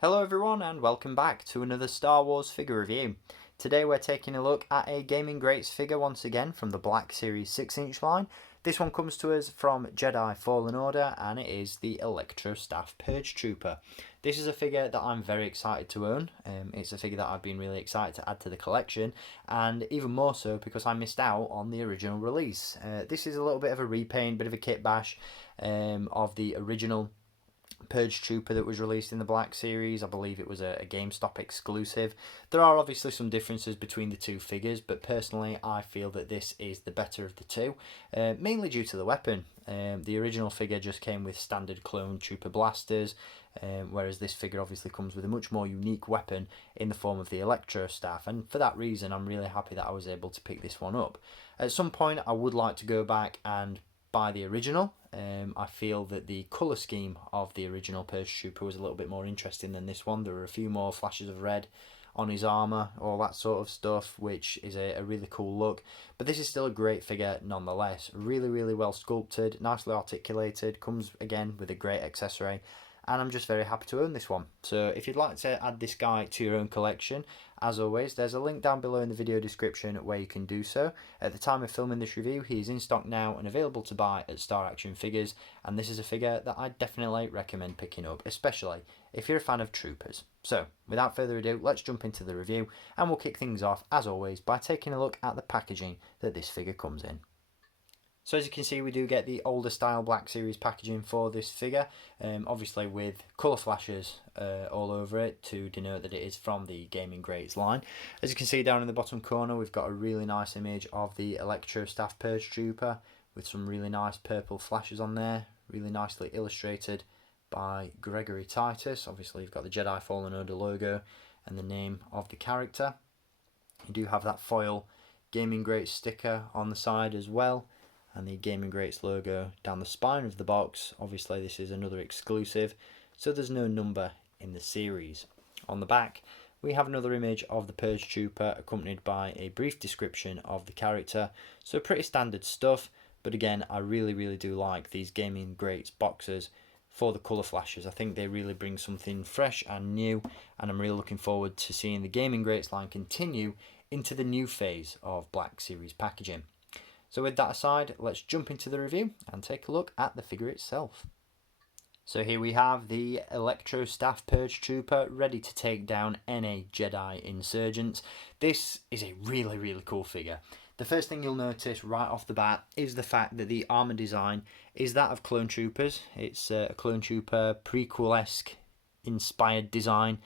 Hello everyone and welcome back to another Star Wars figure review. Today we're taking a look at a Gaming Greats figure once again from the Black Series 6-inch line. This one comes to us from Jedi Fallen Order and it is the Electrostaff Purge Trooper. This is a figure that I'm very excited to own. It's a figure that I've been really excited to add to the collection, and even more so because I missed out on the original release. This is a little bit of a repaint, bit of a kit bash of the original Purge Trooper that was released in the Black Series. I believe it was a GameStop exclusive. There are obviously some differences between the two figures, but personally I feel that this is the better of the two, mainly due to the weapon. The original figure just came with standard clone trooper blasters, whereas this figure obviously comes with a much more unique weapon in the form of the Electrostaff, and for that reason I'm really happy that I was able to pick this one up. At some point I would like to go back and buy the original. I feel that the colour scheme of the original Purge Trooper was a little bit more interesting than this one. There were a few more flashes of red on his armour, all that sort of stuff, which is a really cool look. But this is still a great figure nonetheless. Really well sculpted, nicely articulated, comes again with a great accessory, and I'm just very happy to own this one. So if you'd like to add this guy to your own collection, as always, there's a link down below in the video description where you can do so. At the time of filming this review, he is in stock now and available to buy at Star Action Figures, and this is a figure that I definitely recommend picking up, especially if you're a fan of Troopers. So, without further ado, let's jump into the review, and we'll kick things off, as always, by taking a look at the packaging that this figure comes in. So as you can see, we do get the older style Black Series packaging for this figure, obviously with colour flashes all over it to denote that it is from the Gaming Greats line. As you can see down in the bottom corner, we've got a really nice image of the Electrostaff Purge Trooper with some really nice purple flashes on there, really nicely illustrated by Gregory Titus. Obviously you've got the Jedi Fallen Order logo and the name of the character. You do have that foil Gaming Greats sticker on the side as well, and the Gaming Greats logo down the spine of the box. Obviously this is another exclusive, so there's no number in the series. On the back we have another image of the Purge Trooper accompanied by a brief description of the character, so pretty standard stuff, but again I really do like these Gaming Greats boxes for the colour flashes. I think they really bring something fresh and new, and I'm really looking forward to seeing the Gaming Greats line continue into the new phase of Black Series packaging. So with that aside, let's jump into the review and take a look at the figure itself. So here we have the Electrostaff Purge Trooper ready to take down any Jedi insurgents. This is a really cool figure. The first thing you'll notice right off the bat is the fact that the armour design is that of Clone Troopers. It's a Clone Trooper prequel-esque inspired design,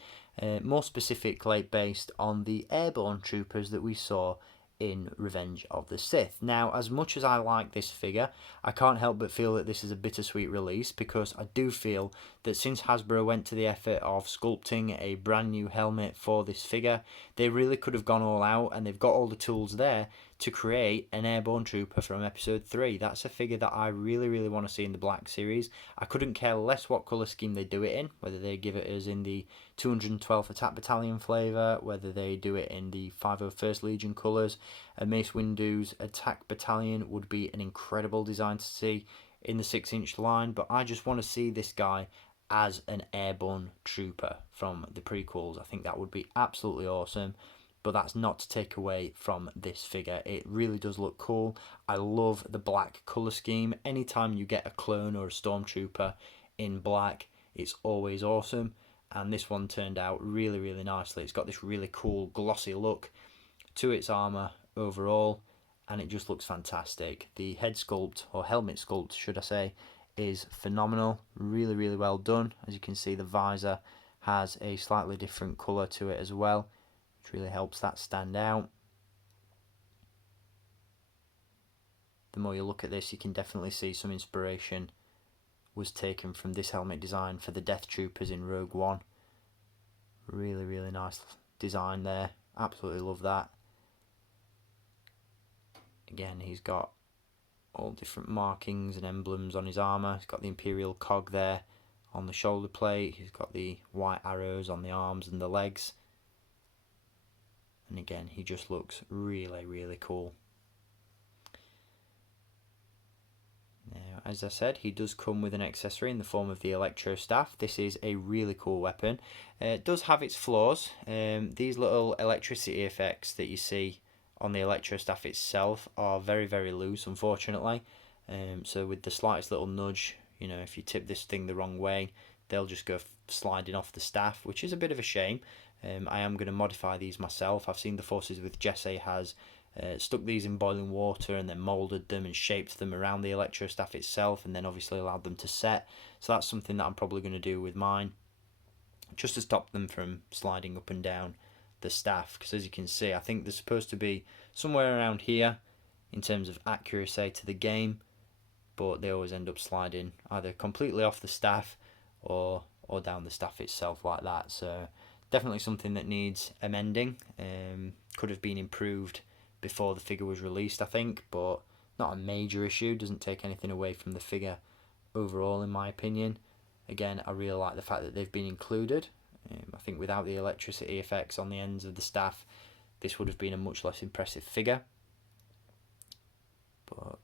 more specifically based on the airborne troopers that we saw in Revenge of the Sith. Now, as much as I like this figure, I can't help but feel that this is a bittersweet release, because I do feel that since Hasbro went to the effort of sculpting a brand new helmet for this figure, they really could have gone all out, and they've got all the tools there to create an airborne trooper from episode 3. That's a figure that I really want to see in the Black Series. I couldn't care less what colour scheme they do it in, whether they give it us in the 212th Attack Battalion flavour, whether they do it in the 501st Legion colours. A Mace Windu's Attack Battalion would be an incredible design to see in the 6-inch line, but I just want to see this guy as an airborne trooper from the prequels. I think that would be absolutely awesome, but that's not to take away from this figure. It really does look cool. I love the black colour scheme. Anytime you get a clone or a stormtrooper in black, it's always awesome, and this one turned out really nicely. It's got this really cool glossy look to its armour overall, and it just looks fantastic. The head sculpt, or helmet sculpt should I say, is phenomenal. Really well done. As you can see, the visor has a slightly different colour to it as well, which really helps that stand out. The more you look at this, you can definitely see some inspiration was taken from this helmet design for the Death Troopers in Rogue One. Really nice design there. Absolutely love that. Again, he's got all different markings and emblems on his armour. He's got the Imperial cog there on the shoulder plate. He's got the white arrows on the arms and the legs. And again, he just looks really cool. Now, as I said, he does come with an accessory in the form of the Electrostaff. This is a really cool weapon. It does have its flaws. These little electricity effects that you see on the Electrostaff itself are very, very loose, unfortunately. So with the slightest little nudge, you know, if you tip this thing the wrong way, they'll just go sliding off the staff, which is a bit of a shame. I am going to modify these myself. I've seen the Forces with Jesse has stuck these in boiling water and then moulded them and shaped them around the Electrostaff itself, and then obviously allowed them to set. So that's something that I'm probably going to do with mine, just to stop them from sliding up and down the staff, because as you can see, I think they're supposed to be somewhere around here in terms of accuracy to the game, but they always end up sliding either completely off the staff or down the staff itself like that. So definitely something that needs amending. Could have been improved before the figure was released, I think, but not a major issue. Doesn't take anything away from the figure overall, in my opinion. Again, I really like the fact that they've been included. I think without the electricity effects on the ends of the staff, this would have been a much less impressive figure. But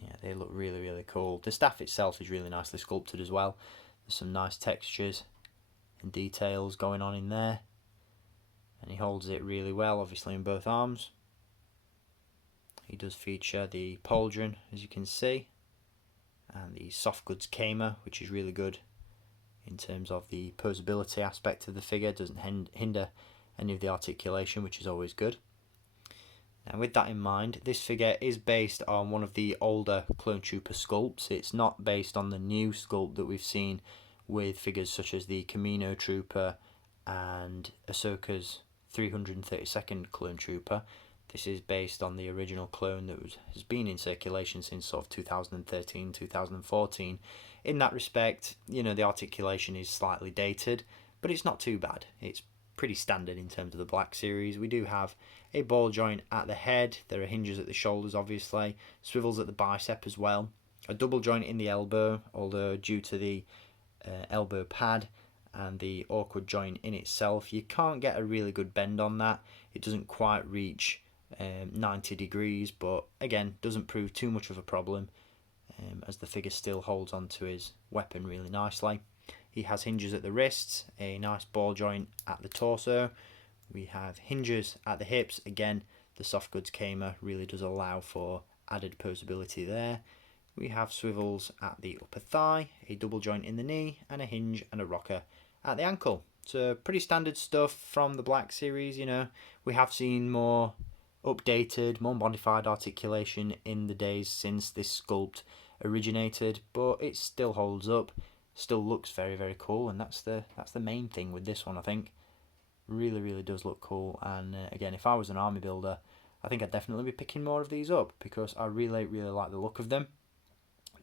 yeah, they look really, really cool. The staff itself is really nicely sculpted as well. There's some nice textures and details going on in there. And he holds it really well, obviously, in both arms. He does feature the pauldron, as you can see, and the soft goods camer, which is really good in terms of the posability aspect of the figure. It doesn't hinder any of the articulation, which is always good. Now, with that in mind, this figure is based on one of the older Clone Trooper sculpts. It's not based on the new sculpt that we've seen with figures such as the Kamino Trooper and Ahsoka's 332nd Clone Trooper. This is based on the original clone that has been in circulation since sort of 2013, 2014. In that respect, you know, the articulation is slightly dated, but it's not too bad. It's pretty standard in terms of the Black Series. We do have a ball joint at the head. There are hinges at the shoulders, obviously. Swivels at the bicep as well. A double joint in the elbow, although due to the elbow pad and the awkward joint in itself, you can't get a really good bend on that. It doesn't quite reach 90 degrees, but again, doesn't prove too much of a problem, as the figure still holds onto his weapon really nicely. He has hinges at the wrists, a nice ball joint at the torso. We have hinges at the hips. Again, the soft goods camer really does allow for added posability there. We have swivels at the upper thigh, a double joint in the knee, and a hinge and a rocker at the ankle. So pretty standard stuff from the Black Series. You know, we have seen more updated, more modified articulation in the days since this sculpt originated, but it still holds up, still looks very, very cool, and that's the main thing with this one. I think really, really does look cool. And again, if I was an army builder, I think I'd definitely be picking more of these up, because I really, really like the look of them.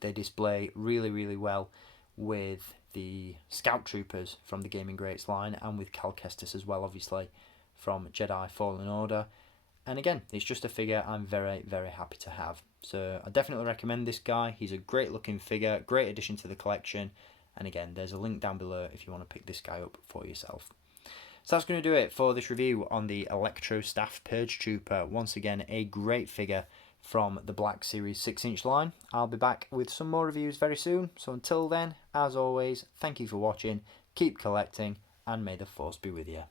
They display really, really well with the Scout Troopers from the Gaming Greats line, and with Cal Kestis as well, obviously, from Jedi Fallen Order. And again, it's just a figure I'm very, very happy to have. So I definitely recommend this guy. He's a great looking figure, great addition to the collection. And again, there's a link down below if you want to pick this guy up for yourself. So that's going to do it for this review on the Electrostaff Purge Trooper. Once again, a great figure from the Black Series 6-inch line. I'll be back with some more reviews very soon. So until then, as always, thank you for watching, keep collecting, and may the Force be with you.